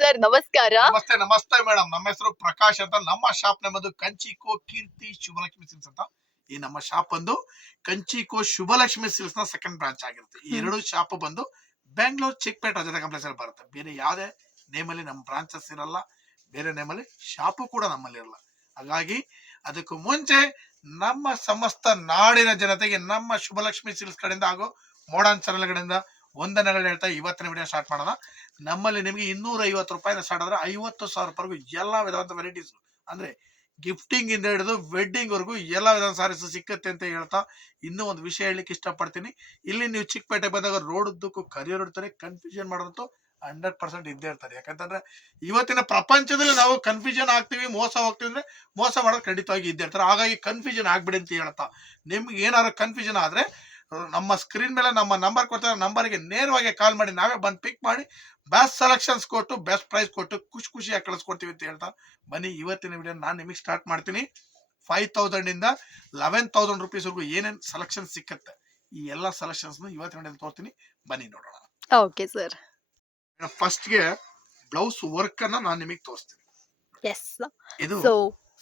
Sir ನಮಸ್ಕಾರ. ನಮಸ್ತೆ ನಮಸ್ತೆ ಮೇಡಮ್. ನಮ್ಮ ಹೆಸರು ಪ್ರಕಾಶ್ ಅಂತ. ನಮ್ಮ ಶಾಪ್ ನಮ್ಮದು ಕಂಚಿಕೋ ಕೀರ್ತಿ ಶುಭಲಕ್ಷ್ಮಿ ಸಿಲ್ಸ್ ಅಂತ. ಈ ನಮ್ಮ ಶಾಪ್ ಬಂದು ಕಂಚಿಕೋ ಶುಭಲಕ್ಷ್ಮಿ ಸಿಲ್ಸ್ನ ಸೆಕೆಂಡ್ ಬ್ರಾಂಚ್ ಆಗಿರುತ್ತೆ. ಈ ಎರಡು ಶಾಪ್ ಬಂದು ಬೆಂಗಳೂರು ಚಿಕ್ಕಪೇಟೆ ರಜತ ಕಾಂಪ್ಲೆಕ್ಸ್ ಅಲ್ಲಿ ಬರುತ್ತೆ. ಬೇರೆ ಯಾವುದೇ ನೇಮಲ್ಲಿ ನಮ್ಮ ಬ್ರಾಂಚಸ್ ಇರಲ್ಲ. ಬೇರೆ ನೇಮಲ್ಲಿ ಶಾಪು ಕೂಡ ನಮ್ಮಲ್ಲಿ ಇರಲ್ಲ. ಹಾಗಾಗಿ ಅದಕ್ಕೂ ಮುಂಚೆ ನಮ್ಮ ಸಮಸ್ತ ನಾಡಿನ ಜನತೆಗೆ ನಮ್ಮ ಶುಭಲಕ್ಷ್ಮಿ ಸಿಲ್ಸ್ ಕಡೆಯಿಂದ ಹಾಗೂ ಮೋಡನ್ ಚಾನೆಲ್ ಕಡೆಯಿಂದ ವಂದನೆಗಳು ಹೇಳ್ತಾ ಇವತ್ತಿನ ವಿಡಿಯೋ ಸ್ಟಾರ್ಟ್ ಮಾಡೋಣ. ನಮ್ಮಲ್ಲಿ ನಿಮಗೆ ಇನ್ನೂರ ಐವತ್ತು ರೂಪಾಯಿಂದ ಸ್ಟಾರ್ಟ್ ಆದ್ರೆ ಐವತ್ತು ಸಾವಿರ ರೂಪಾಯಿಗೂ ಎಲ್ಲ ವಿಧವಾದ ವೆರೈಟೀಸ್ ಅಂದ್ರೆ ಗಿಫ್ಟಿಂಗ್ ಇಂದ ಹಿಡಿದು ವೆಡ್ಡಿಂಗ್ ವರೆಗೂ ಎಲ್ಲಾ ವಿಧದ ಸಾರೀಸ್ ಸಿಕ್ಕತ್ತೆ ಅಂತ ಹೇಳ್ತಾ ಇನ್ನೂ ಒಂದು ವಿಷಯ ಹೇಳಲಿಕ್ಕೆ ಇಷ್ಟಪಡ್ತೀನಿ. ಇಲ್ಲಿ ನೀವು ಚಿಕ್ಕಪೇಟೆ ಬಂದಾಗ ರೋಡ್ ಉದ್ದಕ್ಕೂ ಕರಿಯರ್ ಇರ್ತಾರೆ ಕನ್ಫ್ಯೂಷನ್ ಮಾಡೋದಂತೂ ಹಂಡ್ರೆಡ್ ಪರ್ಸೆಂಟ್ ಇದ್ದೇ ಇರ್ತಾರೆ. ಯಾಕಂತಂದ್ರೆ ಇವತ್ತಿನ ಪ್ರಪಂಚದಲ್ಲಿ ನಾವು ಕನ್ಫ್ಯೂಷನ್ ಆಗ್ತೀವಿ, ಮೋಸ ಹೋಗ್ತೀವಿ ಅಂದ್ರೆ ಮೋಸ ಮಾಡೋದು ಖಂಡಿತವಾಗಿ ಇದ್ದೇ ಇರ್ತಾರೆ. ಹಾಗಾಗಿ ಕನ್ಫ್ಯೂಷನ್ ಆಗ್ಬಿಡಿ ಅಂತ ಹೇಳ್ತಾ. ನಿಮ್ಗೆ ಏನಾದ್ರು ಕನ್ಫ್ಯೂಷನ್ ಆದ್ರೆ ನಮ್ಮ ಸ್ಕ್ರೀನ್ ಮೇಲೆ ನಮ್ಮ ನಂಬರ್ ಕೊಡ್ತಾರೆ ನಂಬರ್ಗೆ ನೇರವಾಗಿ ಕಾಲ್ ಮಾಡಿ ನಾವೇ ಬಂದು ಪಿಕ್ ಮಾಡಿ ಬೆಸ್ಟ್ ಸೆಲೆಕ್ಷನ್ಸ್ ಕೊಟ್ಟು ಬೆಸ್ಟ್ ಪ್ರೈಸ್ ಕೊಟ್ಟು ಖುಷಿ ಖುಷಿಯಾಗಿ ಕಳಿಸ್ಕೊಡ್ತೀವಿ ಅಂತ ಹೇಳ್ತಾ ಬನ್ನಿ ಇವತ್ತಿನ ವಿಡಿಯೋ ನಾನು ನಿಮಗೆ ಸ್ಟಾರ್ಟ್ ಮಾಡ್ತೀನಿ. ಫೈವ್ ತೌಸಂಡ್ ಇಂದ ಲೆವೆನ್ ತೌಸಂಡ್ ರುಪೀಸ್ವರೆಗೂ ಏನೇನು ಸೆಲೆಕ್ಷನ್ ಸಿಕ್ಕತ್ತೆ ಈ ಎಲ್ಲ ಸೆಲೆಕ್ಷನ್ಸ್ ಇವತ್ತಿನ ವಿಡಿಯೋ ತೋರ್ತೀನಿ ಬನ್ನಿ ನೋಡೋಣ. ಓಕೆ ಸರ್ ಫಸ್ಟ್ಗೆ ಬ್ಲೌಸ್ ವರ್ಕ್ ಅನ್ನ ನಾನು ನಿಮಗೆ ತೋರಿಸ್ತೀನಿ. ಎಸ್ ಇದು ಸೋ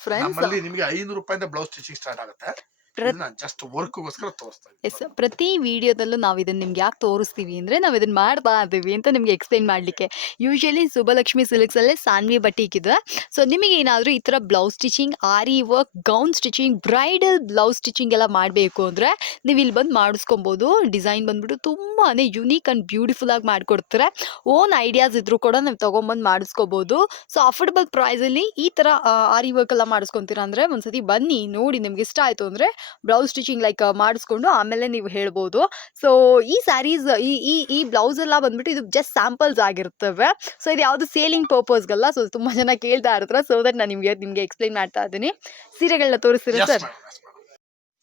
ಫ್ರೆಂಡ್ಸ್ ನಮ್ಮಲ್ಲಿ ನಿಮಗೆ ಐನೂರು ರೂಪಾಯಿಂದ ಬ್ಲೌಸ್ ಸ್ಟಿಚಿಂಗ್ ಸ್ಟಾರ್ಟ್ ಆಗುತ್ತೆ. ಪ್ರ- ಜಸ್ಟ್ ವರ್ಕ್ಗೋಸ್ಕರ ತೋರಿಸ್ತಾ ಎಸ್ ಇದ್ದೀನಿ ಪ್ರತಿ ವಿಡಿಯೋದಲ್ಲೂ ನಾವು ಇದನ್ನ ನಿಮ್ಗೆ ಯಾಕೆ ತೋರಿಸ್ತೀವಿ ಅಂದ್ರೆ ನಾವು ಇದನ್ನ ಮಾಡ್ತಾ ಇದ್ದೀವಿ ಅಂತ ನಿಮ್ಗೆ ಎಕ್ಸ್ಪ್ಲೈನ್ ಮಾಡ್ಲಿಕ್ಕೆ. ಯೂಶಲಿ ಸುಬ್ಬಲಕ್ಷ್ಮಿ ಸಿಲ್ಕ್ಸ್ ಅಲ್ಲೇ ಸಾನ್ವಿ ಬಟ್ಟೆ ಇದೆ ಸೊ ನಿಮಗೆ ಏನಾದರೂ ಈ ಥರ blouse stitching aari work gown stitching bridal blouse stitching ಎಲ್ಲ ಮಾಡಬೇಕು ಅಂದರೆ ನೀವು ಇಲ್ಲಿ ಬಂದು ಮಾಡಿಸ್ಕೊಬೋದು. ಡಿಸೈನ್ ಬಂದ್ಬಿಟ್ಟು ತುಂಬಾ ಯುನೀಕ್ ಆ್ಯಂಡ್ ಬ್ಯೂಟಿಫುಲ್ ಆಗಿ ಮಾಡಿಕೊಡ್ತಾರೆ. ಓನ್ ಐಡಿಯಾಸ್ ಇದ್ರೂ ಕೂಡ ನೀವು ತೊಗೊಂಬಂದು ಮಾಡಿಸ್ಕೋಬೋದು. ಸೊ ಅಫೋರ್ಡಬಲ್ ಪ್ರೈಸಲ್ಲಿ ಈ ಥರ ಆರಿ ವರ್ಕ್ ಎಲ್ಲ ಮಾಡಿಸ್ಕೊತೀರಾ ಅಂದ್ರೆ ಒಂದ್ಸತಿ ಬನ್ನಿ ನೋಡಿ ನಿಮ್ಗೆ ಇಷ್ಟ ಆಯಿತು ಅಂದರೆ ಬ್ಲೌಸ್ ಸ್ಟಿಚಿಂಗ್ ಲೈಕ್ ಮಾಡಿಸ್ಕೊಂಡು ಆಮೇಲೆ ನೀವು ಹೇಳ್ಬೋದು. ಸೊ ಈ ಸ್ಯಾರೀಸ್ ಈ ಈ ಈ ಬ್ಲೌಸ್ ಎಲ್ಲ ಬಂದ್ಬಿಟ್ಟು ಇದು ಜಸ್ಟ್ ಸ್ಯಾಂಪಲ್ಸ್ ಆಗಿರ್ತವೆ. ಸೊ ಇದು ಯಾವುದು ಸೇಲಿಂಗ್ ಪರ್ಪಸ್ಗಲ್ಲ. ಸೊ ತುಂಬ ಜನ ಕೇಳ್ತಾ ಇರ್ತಾರೆ. ಸೊ ದಟ್ ನಾನು ನಿಮಗೆ ನಿಮಗೆ ಎಕ್ಸ್ಪ್ಲೈನ್ ಮಾಡ್ತಾ ಇದ್ದೀನಿ. ಸೀರೆಗಳನ್ನ ತೋರಿಸ್ತೀರಾ ಸರ್?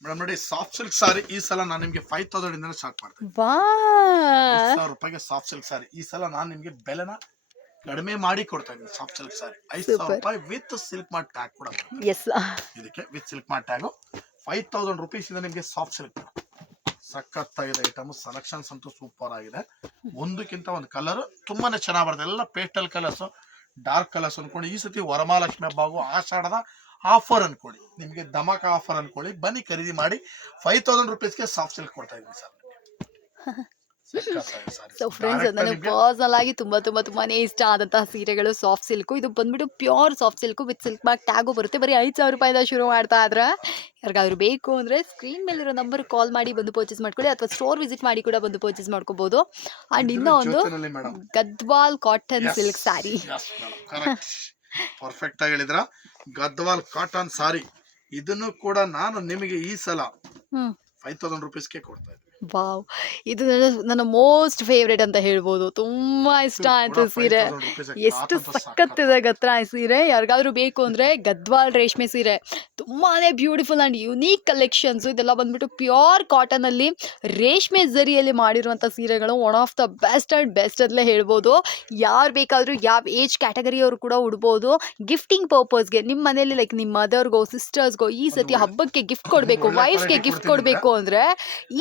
ಮೇಡಮ್ ನೋಡಿ ಸಾಫ್ಟ್ ಸಿಲ್ಕ್ ಸಾರಿ ಈ ಸಲ ನಾನು ನಿಮಗೆ ಫೈವ್ ತೌಸಂಡ್ ಇಂದ ಸ್ಟಾರ್ಟ್ ಮಾಡ್ತೀನಿ. ಸಾವಿರ ರೂಪಾಯಿಗೆ ಸಾಫ್ಟ್ ಸಿಲ್ಕ್ ಸಾರಿ ಈ ಸಲ ನಾನು ನಿಮಗೆ ಬೆಲೆನ ಕಡಿಮೆ ಮಾಡಿ ಕೊಡ್ತಾ ಇದ್ದೀನಿ ಸಾಫ್ಟ್ ಸಿಲ್ಕ್ ಸಾರಿ ಐದು ಸಾವಿರ. ರೂಪಾಯಿ ವಿತ್ ಸಿಲ್ಕ್ ಮಾರ್ಟ್ ಟ್ಯಾಗ್ ಕೂಡ ಇದಕ್ಕೆ with silk mark tag five thousand rupees ಇಂದ ನಿಮಗೆ ಸಾಫ್ಟ್ ಸಿಲ್ಕ್ ಸಖತ್ತಾಗಿದೆ ಐಟಮ್ ಸೆಲೆಕ್ಷನ್ಸ್ ಅಂತೂ ಸೂಪರ್ ಆಗಿದೆ. ಒಂದಕ್ಕಿಂತ ಒಂದು ಕಲರ್ ತುಂಬಾನೇ ಚೆನ್ನಾಗಿ ಬರುತ್ತೆ. ಎಲ್ಲ ಪೇಸ್ಟಲ್ ಕಲರ್ಸ್ ಡಾರ್ಕ್ ಕಲರ್ಸ್ ಅನ್ಕೊಂಡು ಈ ಸತಿ ವರಮಹಾಲಕ್ಷ್ಮಿ ಹಬ್ಬ ಹಾಗೂ ಆಷಾಢದ ಆಫರ್ ಅನ್ಕೊಳ್ಳಿ. ನಿಮಗೆ ಧಮಾಕ ಆಫರ್ ಅನ್ಕೊಳ್ಳಿ. ಬನ್ನಿ ಖರೀದಿ ಮಾಡಿ ಫೈವ್ ತೌಸಂಡ್ ರುಪೀಸ್ಗೆ ಸಾಫ್ಟ್ ಸಿಲ್ಕ್ ಕೊಡ್ತಾ ಇದ್ದೀನಿ ಸರ್. ಸೊ ಫ್ರೆಂಡ್ಸ್ ನನಗೆ ಪರ್ಸನಲ್ ಆಗಿ ತುಂಬಾ ತುಂಬಾ ತುಂಬಾನೇ ಇಷ್ಟ ಆದಂತಹ ಸೀರೆಗಳು ಸಾಫ್ಟ್ ಸಿಲ್ಕು ಇದು ಬಂದ್ಬಿಟ್ಟು pure soft silk with silk mark tag ಬರುತ್ತೆ. ಬರೀ ಐದು ಸಾವಿರ ರೂಪಾಯಿಂದ ಶುರು ಮಾಡ್ತಾ ಆದ್ರೆ ಯಾರಿಗಾದ್ರು ಬೇಕು ಅಂದ್ರೆ ಸ್ಕ್ರೀನ್ ಮೇಲಿರೋ ನಂಬರ್ ಕಾಲ್ ಮಾಡಿ ಬಂದು ಪರ್ಚೇಸ್ ಮಾಡ್ಕೊಳ್ಳಿ. ಅಥವಾ ಸ್ಟೋರ್ ವಿಸಿಟ್ ಮಾಡಿ ಕೂಡ ಬಂದು ಪರ್ಚೇಸ್ ಮಾಡ್ಕೋಬಹುದು ಅಂಡ್ ಇನ್ನೂ ಒಂದು Gadwal cotton silk sari perfect ಆಗಿ ಹೇಳಿದ್ರ. ಗದ್ವಾಲ್ ಕಾಟನ್ ಸಾರಿ ಇದನ್ನು ಕೂಡ ನಾನು ನಿಮಗೆ ಈ ಸಲ. ಫೈವ್ ತೌಸಂಡ್ ರುಪೀಸ್ಗೆ ಕೊಡ್ತಾ ಇದ್ದೀನಿ. ವಾವ್. ಇದು ನನ್ನ ನನ್ನ ಮೋಸ್ಟ್ ಫೇವ್ರೇಟ್ ಅಂತ ಹೇಳ್ಬೋದು. ತುಂಬಾ ಇಷ್ಟ ಅಂತ ಸೀರೆ. ಎಷ್ಟು ಸಖತ್ತಿದೆ ಗತ್ರ ಈ ಸೀರೆ. ಯಾರಿಗಾದ್ರೂ ಬೇಕು ಅಂದರೆ ಗದ್ವಾಲ್ ರೇಷ್ಮೆ ಸೀರೆ. ತುಂಬಾ ಬ್ಯೂಟಿಫುಲ್ ಆ್ಯಂಡ್ ಯುನೀಕ್ ಕಲೆಕ್ಷನ್ಸ್ ಇದೆಲ್ಲ ಬಂದ್ಬಿಟ್ಟು ಪ್ಯೂರ್ ಕಾಟನಲ್ಲಿ ರೇಷ್ಮೆ ಜರಿಯಲ್ಲಿ ಮಾಡಿರುವಂಥ ಸೀರೆಗಳು one of the best and best ಅಂತಲೇ ಹೇಳ್ಬೋದು. ಯಾರು ಬೇಕಾದರೂ ಯಾವ ಏಜ್ ಕ್ಯಾಟಗರಿಯವರು ಕೂಡ ಉಡ್ಬೋದು. ಗಿಫ್ಟಿಂಗ್ ಪರ್ಪಸ್ಗೆ ನಿಮ್ಮ ಮನೇಲಿ ಲೈಕ್ ನಿಮ್ಮ ಮದರ್ಗೋ ಸಿಸ್ಟರ್ಸ್ಗೋ ಈ ಸತಿ ಹಬ್ಬಕ್ಕೆ ಗಿಫ್ಟ್ ಕೊಡಬೇಕು ವೈಫ್ಗೆ ಗಿಫ್ಟ್ ಕೊಡಬೇಕು ಅಂದರೆ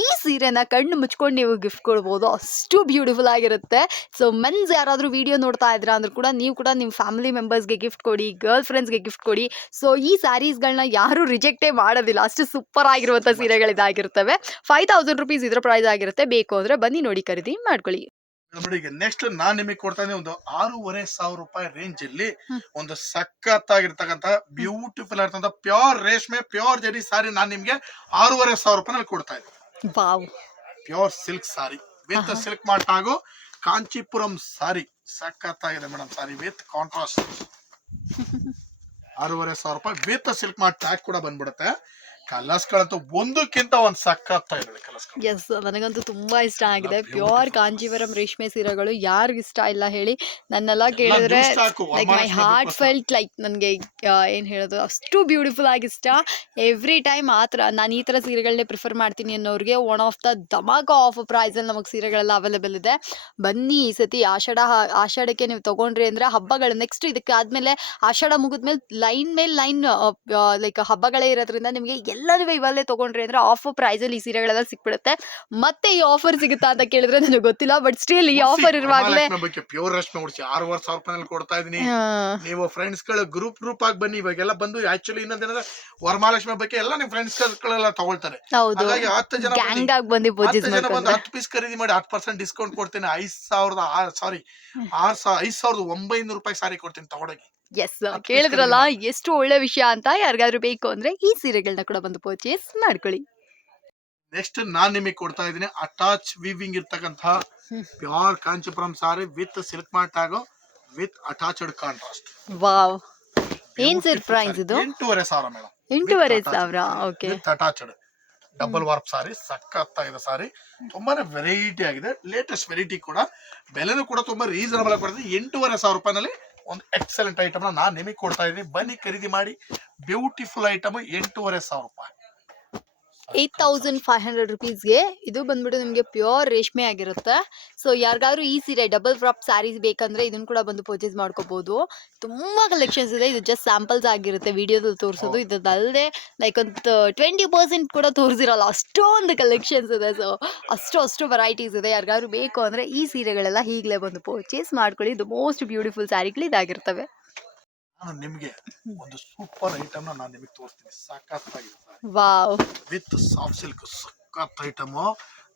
ಈ ಸೀರೆನ ಕಣ್ಣು ಮುಚ್ಕೊಂಡು ನೀವು ಗಿಫ್ಟ್ ಕೊಡ್ಬೋದು. ಅಷ್ಟು ಬ್ಯೂಟಿಫುಲ್ ಆಗಿರುತ್ತೆ. ಸೊ ಮೆನ್ಸ್ ಯಾರಾದರೂ ವಿಡಿಯೋ ನೋಡ್ತಾ ಇದ್ರ ಅಂದ್ರೂ ಕೂಡ ನೀವು ಕೂಡ ನಿಮ್ಮ ಫ್ಯಾಮಿಲಿ ಮೆಂಬರ್ಸ್ಗೆ ಗಿಫ್ಟ್ ಕೊಡಿ ಗರ್ಲ್ ಫ್ರೆಂಡ್ಸ್ಗೆ ಗಿಫ್ಟ್ ಕೊಡಿ. ಸೊ ಈ ಸ್ಯಾರೀಸ್ಗಳನ್ನ ಯಾರೂ ರಿಜೆಕ್ಟೇ ಮಾಡೋದಿಲ್ಲ. ಅಷ್ಟು ಸೂಪರ್ ಆಗಿರುವಂಥ ಸೀರೆಗಳಿದಾಗಿರ್ತವೆ ಫೈವ್ ತೌಸಂಡ್ ರುಪೀಸ್ ಇದ್ರ ಪ್ರೈಸ್ ಆಗಿರುತ್ತೆ. ಬೇಕು ಅಂದರೆ ಬನ್ನಿ ನೋಡಿ ಖರೀದಿ ಮಾಡ್ಕೊಳ್ಳಿ. ನೆಕ್ಸ್ಟ್ ನಾನ್ ನಿಮಗೆ ಕೊಡ್ತಾ ಇದ್ದೀನಿ ಒಂದು ಆರೂವರೆ ಸಾವಿರ ರೂಪಾಯಿ ರೇಂಜ್ ಅಲ್ಲಿ ಒಂದು ಸಖತ್ ಆಗಿರ್ತಕ್ಕಂತ ಬ್ಯೂಟಿಫುಲ್ ಆಗಿರ್ತಕ್ಕಂಥ ಪ್ಯೂರ್ ರೇಷ್ಮೆ ಪ್ಯೂರ್ ಜರಿ ಸಾರಿ ನಾನ್ ನಿಮ್ಗೆ ಆರೂವರೆ ಸಾವಿರ ರೂಪಾಯಿ ಕೊಡ್ತಾ ಇದ್ದೀನಿ. Wow. Pure silk sari. With. Silk mark ಹಾಗೂ ಕಾಂಚೀಪುರಂ ಸಾರಿ. ಸಖತ್ತಾಗಿದೆ ಮೇಡಮ್ ಸಾರಿ ವಿತ್ ಕಾಂಟ್ರಾಸ್ಟ್. ಆರೂವರೆ ಸಾವಿರ ರೂಪಾಯಿ. ವಿತ್ ಸಿಲ್ಕ್ ಮಾರ್ಟ್ ಟ್ಯಾಗ್ ಕೂಡ ಬಂದ್ಬಿಡುತ್ತೆ. ಕಲರ್ಸ್ಗಳಂತೂ ಒಂದಕ್ಕಿಂತ ಒಂದ್ ಕಲರ್ಸ್ ಎಸ್ ನನಗಂತೂ ತುಂಬಾ ಇಷ್ಟ ಆಗಿದೆ. ಪ್ಯೂರ್. ಕಾಂಜೀವರಂ ರೇಷ್ಮೆ ಸೀರೆಗಳು ಯಾರಿಗ ಇಷ್ಟ ಇಲ್ಲ ಹೇಳಿ. ನನ್ನೆಲ್ಲ ಕೇಳಿದ್ರೆ like my heart felt like ನನಗೆ ಏನು ಹೇಳೋದು ಅಷ್ಟು ಬ್ಯೂಟಿಫುಲ್ ಆಗಿ ಇಷ್ಟ ಎವ್ರಿ ಟೈಮ್ ಆ ಥರ ನಾನು ಈ ತರ ಸೀರೆಗಳನ್ನೇ ಪ್ರಿಫರ್ ಮಾಡ್ತೀನಿ ಅನ್ನೋರಿಗೆ one of the dhamaka of ಪ್ರೈಸಲ್ಲಿ ನಮಗೆ ಸೀರೆಗಳೆಲ್ಲ ಅವೈಲೇಬಲ್ ಇದೆ. ಬನ್ನಿ ಈ ಸತಿ ಆಷಾಢ ಆಷಾಢಕ್ಕೆ ನೀವು ತಗೊಂಡ್ರಿ ಅಂದ್ರೆ ಹಬ್ಬಗಳು ನೆಕ್ಸ್ಟ್ ಇದಕ್ಕೆ ಆದ್ಮೇಲೆ ಆಷಾಢ ಮುಗಿದ್ಮೇಲೆ ಲೈನ್ ಮೇಲೆ ಲೈನ್ ಲೈಕ್ ಹಬ್ಬಗಳೇ ಇರೋದ್ರಿಂದ ನಿಮಗೆ ಎಲ್ಲರೂ ಇವಲ್ಲೇ ತೊಗೊಂಡ್ರಿ ಅಂದ್ರೆ ಆಫರ್ ಪ್ರೈಸಲ್ಲಿ ಈ ಸೀರೆಗಳೆಲ್ಲ ಸಿಕ್ಬಿಡುತ್ತೆ. ಮತ್ತೆ ಈ ಆಫರ್ ಸಿಗುತ್ತಾ ಅಂತ ಕೇಳಿದ್ರೆ ನನಗೆ ಗೊತ್ತಿಲ್ಲ ಬಟ್ ಸ್ಟಿಲ್ ಈ ಆಫರ್ ಇರುವಾಗಲೇ ಬಗ್ಗೆ ಪ್ಯೂರ್ ರೇಷ್ಮೆ ಉಡ್ಸಿ ಆರೂವರೆ ಸಾವಿರ ರೂಪಾಯಿ ಕೊಡ್ತಾ ಇದೀನಿ. ನೀವು ಫ್ರೆಂಡ್ಸ್ಗಳು ಗ್ರೂಪ್ ಗ್ರೂಪ್ ಆಗಿ ಬನ್ನಿ ಇವಾಗೆಲ್ಲ ಬಂದು ಆಕ್ಚುಲಿ ಇನ್ನೊಂದೇನಂದ್ರೆ ವರಮಹಾಲಕ್ಷ್ಮಿ ಬಗ್ಗೆ ಎಲ್ಲ ನಿಮ್ ಫ್ರೆಂಡ್ಸ್ ಗಳೆಲ್ಲ ತಗೊಳ್ತಾರೆ. ಹೌದು. ಹಾಗಾಗಿ ಹತ್ತು ಜನ ಗ್ಯಾಂಗ್ ಆಗಿ ಬಂದು ಹತ್ತು ಜನ ಬಂದು ಹತ್ತು ಪೀಸ್ ಖರೀದಿ ಮಾಡಿ ಹತ್ತು ಪರ್ಸೆಂಟ್ ಡಿಸ್ಕೌಂಟ್ ಕೊಡ್ತೀನಿ ಐದ್ ಸಾವಿರದ ಸಾರಿ ಆರ್ ಸಾವಿರ ಐದ್ ಸಾವಿರದ ಒಂಬೈನೂರು ರೂಪಾಯಿ ಸಾರಿ ಕೊಡ್ತೀನಿ ತಗೊಳಗಿ ಎಸ್ ಕೇಳಿದ್ರಲ್ಲ ಎಷ್ಟು ಒಳ್ಳೆ ವಿಷಯ ಅಂತ ಯಾರಿಗಾದ್ರೂ ಬೇಕು ಅಂದ್ರೆ ಈ ಸೀರೆಗಳನ್ನ ಕೂಡ ಬಂದು ಪರ್ಚೇಸ್ ಮಾಡ್ಕೊಳ್ಳಿ. ನೆಕ್ಸ್ಟ್ ನಾನ್ ನಿಮಗೆ ಕೊಡ್ತಾ ಇದ್ದೀನಿ ಅಟಾಚ್ ವಿವಿಂಗ್ ಇರ್ತಕ್ಕಂತಹ. Pure Kanchipuram sari with silk mark ಆಗೋ ವಿತ್ ಅಟ್ಯಾಚ್ಡ್ ಕಾಂಟ್ರಾಸ್ಟ್ ವಾವ್ ಏನ್ ಸರ್ಪ್ರೈಸ್ ಇದು? ಎಂಟೂವರೆ ಸಾವಿರ ಮೇಡಮ್ ಎಂಟೂವರೆ. ಸಾವಿರ okay with attached double warp sari ಸಖತ್ತಾಗಿದೆ ಸಾರಿ ತುಂಬಾನೇ ವೆರೈಟಿ ಆಗಿದೆ. ಲೇಟೆಸ್ಟ್ ವೆರೈಟಿ ಕೂಡ. ಬೆಲೆನೂ ಕೂಡ ತುಂಬಾ ರೀಸನಬಲ್ ಆಗಿ ಕೊಡ್ತೀನಿ ಎಂಟೂವರೆ ಸಾವಿರ ರೂಪಾಯಿನಲ್ಲಿ ಒಂದು ಎಕ್ಸಲೆಂಟ್ ಐಟಮ್ನ ನಾನು ನಿಮಗೆ ಕೊಡ್ತಾ ಇದ್ದೀನಿ. ಬನ್ನಿ ಖರೀದಿ ಮಾಡಿ. ಬ್ಯೂಟಿಫುಲ್ ಐಟಮ್ ಎಂಟೂವರೆ ಸಾವಿರ ರೂಪಾಯಿ. ಏಟ್ ತೌಸಂಡ್ ಫೈವ್ ಹಂಡ್ರೆಡ್ ರುಪೀಸ್ಗೆ ಇದು ಬಂದ್ಬಿಟ್ಟು ನಿಮಗೆ ಪ್ಯೂರ್ ರೇಷ್ಮೆ ಆಗಿರುತ್ತೆ. ಸೊ ಯಾರಿಗಾದ್ರೂ ಈ ಸೀರೆ ಡಬಲ್ ಫ್ರಾಪ್ ಸ್ಯಾರೀಸ್ ಬೇಕಂದ್ರೆ ಇದನ್ನು ಕೂಡ ಬಂದು ಪರ್ಚೇಸ್ ಮಾಡ್ಕೋಬಹುದು ತುಂಬಾ ಕಲೆಕ್ಷನ್ಸ್ ಇದೆ. ಇದು ಜಸ್ಟ್ ಸ್ಯಾಂಪಲ್ಸ್ ಆಗಿರುತ್ತೆ. ವಿಡಿಯೋದಲ್ಲಿ ತೋರಿಸೋದು ಹೌದು. ಇದಲ್ಲದೆ ಲೈಕ್ ಒಂದು ಟ್ವೆಂಟಿ ಪರ್ಸೆಂಟ್ ಕೂಡ ತೋರಿಸಿರಲ್ಲ. ಅಷ್ಟೊಂದು ಕಲೆಕ್ಷನ್ಸ್ ಇದೆ. ಸೊ ಅಷ್ಟು ಅಷ್ಟು ವೆರೈಟೀಸ್ ಇದೆ. ಯಾರಿಗಾದ್ರೂ ಬೇಕು ಅಂದ್ರೆ ಈ ಸೀರೆಗಳೆಲ್ಲ ಈಗಲೇ ಬಂದು ಪರ್ಚೇಸ್ ಮಾಡ್ಕೊಳ್ಳಿ. ಇದು ಮೋಸ್ಟ್ ಬ್ಯೂಟಿಫುಲ್ ಸ್ಯಾರಿಗಳು ಇದಾಗಿರ್ತವೆ ನಾನು ನಿಮಗೆ ಒಂದು ಸೂಪರ್ ಐಟಮ್ ನಾನು ನಿಮಗೆ ತೋರಿಸ್ತೀನಿ. ಸಖತ್ತಾಗಿದೆ ವಾವ್. ವಿತ್ ಸಾಫ್ಟ್ ಸಿಲ್ಕ್ ಸಖತ್ ಐಟಮ್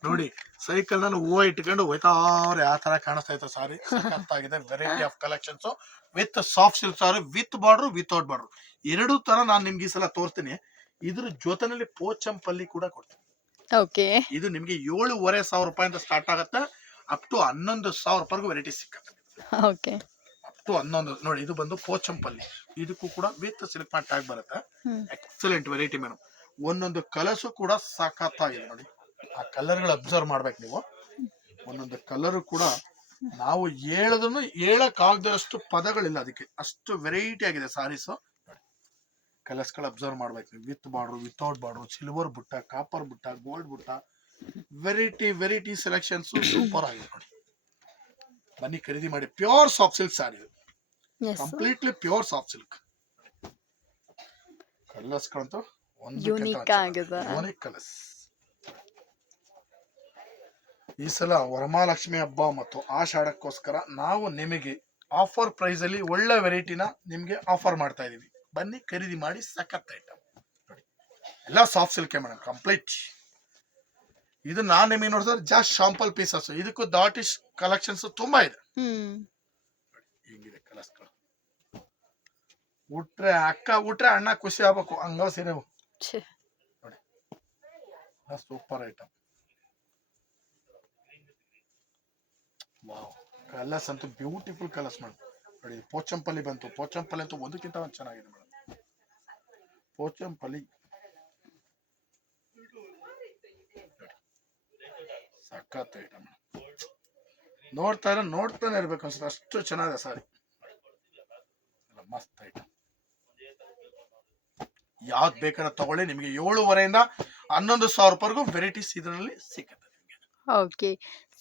ನೋಡಿ ಸೈಕಲ್ ನಾನು ಹೂವು ಇಟ್ಕೊಂಡು ಹೋಯ್ತಾವ್ರೆ ಆ ತರ ಕಾಣಿಸ್ತಾ ಇತ್ತು ಸಾರಿ. ಸಖತ್ತಾಗಿದೆ variety of collections with soft silk sari with border without border. ಎರಡು ತರ ನಾನು ನಿಮ್ಗೆ ಈ ಸಲ ತೋರಿಸ್ತೀನಿ. ಇದ್ರ ಜೊತೆನಲ್ಲಿ ಪೋಚಂಪಲ್ಲಿ ಕೂಡ ಕೊಡ್ತೀನಿ. ಓಕೆ. ಇದು ನಿಮಗೆ ಏಳುವರೆ ಸಾವಿರ ರೂಪಾಯಿಂದ ಸ್ಟಾರ್ಟ್ ಆಗುತ್ತೆ. ಅಪ್ ಟು ಹನ್ನೊಂದು ಸಾವಿರ ರೂಪಾಯಿಗೂ ವೆರೈಟಿ ಸಿಕ್ಕತ್ತೆ. ಓಕೆ. ಟು ಹನ್ನೊಂದು ನೋಡಿ ಇದು ಬಂದು ಪೋಚಂಪಲ್ಲಿ. ಇದಕ್ಕೂ ಕೂಡ ವಿತ್ ಸಿಲ್ಕ್ ಮ್ಯಾಟ್ ಟ್ಯಾಗ್ ಬರುತ್ತೆ. ಎಕ್ಸಲೆಂಟ್ ವೆರೈಟಿ ಮೇಡಮ್ ಒಂದೊಂದು ಕಲರ್ಸು ಕೂಡ ಸಾಕತ್ತಾಗಿದೆ ನೋಡಿ. ಆ ಕಲರ್ಗಳು ಅಬ್ಸರ್ವ್ ಮಾಡ್ಬೇಕು ನೀವು. ಒಂದೊಂದು ಕಲರ್ ಕೂಡ ನಾವು ಹೇಳದನ್ನು ಹೇಳಕ್ ಆಗದಷ್ಟು ಪದಗಳಿಲ್ಲ ಅದಕ್ಕೆ. ಅಷ್ಟು ವೆರೈಟಿ ಆಗಿದೆ ಸಾರೀಸು ಕಲರ್ಸ್ಗಳು ಅಬ್ಸರ್ವ್ ಮಾಡ್ಬೇಕು ನೀವು. With border without border silver ಬುಟ್ಟ ಕಾಪರ್ ಬುಟ್ಟ ಗೋಲ್ಡ್ ಬುಟ್ಟ. ವೆರೈಟಿ ವೆರೈಟಿ ಸೆಲೆಕ್ಷನ್ಸ್ ಸೂಪರ್ ಆಗಿದೆ ನೋಡಿ. ಬನ್ನಿ ಖರೀದಿ ಮಾಡಿ. Pure soft silk sari is completely pure soft silk ಕಲರ್ಸ್ಗಳಂತೂ unique ಆಗಿದೆ. ಯೂನಿಕ್ ಕಲರ್ಸ್ ಈ ಸಲ ವರಮಹಾಲಕ್ಷ್ಮಿ ಹಬ್ಬ ಮತ್ತು ಆಷಾಢಕ್ಕೋಸ್ಕರ ನಾವು ನಿಮಗೆ ಆಫರ್ ಪ್ರೈಸ್ ಅಲ್ಲಿ ಒಳ್ಳೆ ವೆರೈಟಿನ ನಿಮ್ಗೆ ಆಫರ್ ಮಾಡ್ತಾ ಇದೀವಿ ಬನ್ನಿ ಖರೀದಿ ಮಾಡಿ ಸಖತ್ ಐಟಮ್ ನೋಡಿ. ಎಲ್ಲ ಸಾಫ್ಟ್ ಸಿಲ್ಕೆ ಮೇಡಮ್ ಕಂಪ್ಲೀಟ್ ಇದು ನಾನು ನಿಮಗೆ ನೋಡಿದ್ರೆ ಜಾಸ್ಟ್ ಶಾಂಪಲ್ ಪೀಸಸ್ ಇದಕ್ಕೂ ದಾಟಿಶ್ ಕಲೆಕ್ಷನ್ಸ್ ತುಂಬಾ ಇದೆ. ಉಟ್ರೆ ಅಕ್ಕ ಉಟ್ರೆ ಅಣ್ಣ ಖುಷಿ ಆಗ್ಬೇಕು. ಹಂಗ ಸೀರೆ ಛೆ. ಸೂಪರ್ ಐಟಮ್ ವಾವ್ ಕಲರ್ಸ್ ಅಂತೂ ಬ್ಯೂಟಿಫುಲ್ ಕಲರ್ಸ್ ಮೇಡಮ್ ನೋಡಿ ಪೋಚಂಪಲ್ಲಿ ಬಂತು. ಪೋಚಂಪಲ್ಲಿ ಅಂತೂ ಒಂದಕ್ಕಿಂತ ಒಂದು ಚೆನ್ನಾಗಿದೆ ಮೇಡಮ್ ಪೋಚಂಪಲ್ಲಿ ಸಖತ್ ಐಟಮ್ ನೋಡ್ತಾ ಇರೋ ನೋಡ್ತಾನೆ ಇರ್ಬೇಕು ಅನ್ಸುತ್ತೆ. ಅಷ್ಟು ಚೆನ್ನಾಗಿದೆ ಸಾರಿ. ಮಸ್ತ್ ಐಟಮ್ ಯಾವ್ದು ಬೇಕಾದ್ರೆ ತಗೊಳ್ಳಿ. ನಿಮಗೆ ಏಳುವರೆಯಿಂದ ಹನ್ನೊಂದು ಸಾವಿರ ರೂಪಾಯಿಗೂ ವೆರೈಟೀಸ್ ಇದರಲ್ಲಿ ಸಿಗುತ್ತೆ ಓಕೆ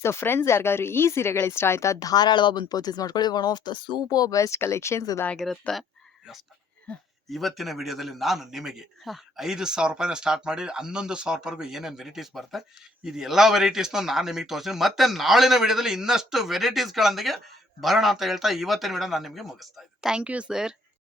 ಸೊ ಫ್ರೆಂಡ್ಸ್ ಯಾರಿಗಾದ್ರೂ ಈ ಸೀರೆಗಳು ಇಷ್ಟ ಆಯ್ತಾ? ಧಾರಾಳವಾಗಿ ಬಂದು ಪರ್ಚೇಸ್ ಮಾಡ್ಕೊಳ್ಳಿ. One of the super best collections ಇದಾಗಿರುತ್ತೆ. ಇವತ್ತಿನ ವಿಡಿಯೋದಲ್ಲಿ ನಾನು ನಿಮಗೆ. ಐದು ಸಾವಿರ ರೂಪಾಯಿನ ಸ್ಟಾರ್ಟ್ ಮಾಡಿ ಹನ್ನೊಂದು ಸಾವಿರ ರೂಪಾಯಿಗೂ ಏನೇನು ವೆರೈಟೀಸ್ ಬರುತ್ತೆ ಇದು ಎಲ್ಲಾ ವೆರೈಟೀಸ್ನ ನಾನು ನಿಮಗೆ ತೋರಿಸ್ತೀನಿ. ಮತ್ತೆ ನಾಳಿನ ವಿಡಿಯೋದಲ್ಲಿ ಇನ್ನಷ್ಟು ವೆರೈಟೀಸ್ಗಳೊಂದಿಗೆ ಬರೋಣ ಅಂತ ಹೇಳ್ತಾ ಇವತ್ತಿನ ವಿಡಿಯೋ ನಾನು ನಿಮಗೆ ಮುಗಿಸ್ತಾ ಇದ್ದೀನಿ. Thank you sir